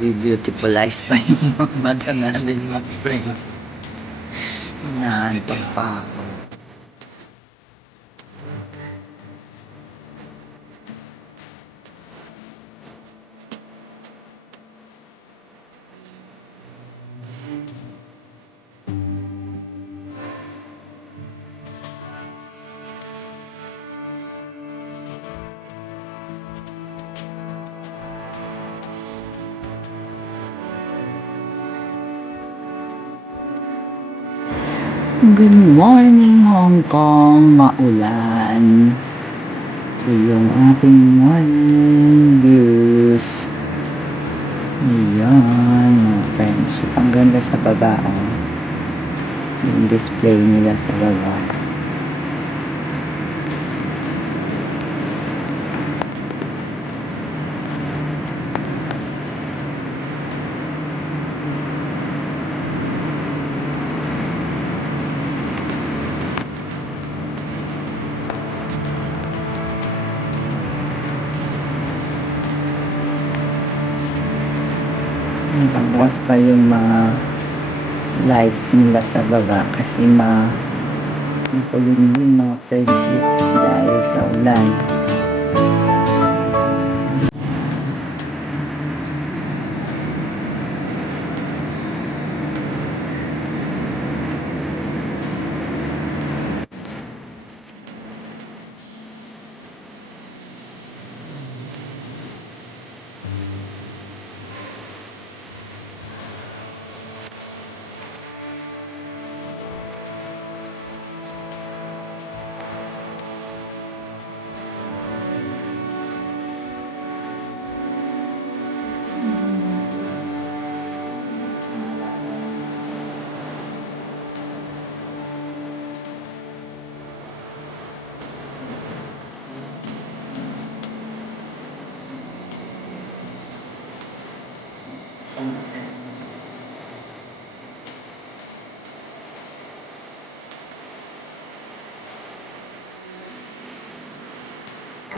Nagbe-beautifulize pa yung mga mata natin mga friends. Inaantok pa ako. Good morning, Hong Kong. Maulan. Ito yung aking morning views. Ayan, mga friends. Ang ganda sa baba, oh. Yung display nila sa baba. Pagbukas pa yung mga lights nila sa baba kasi makulim yung mga friendship dahil sa ulan.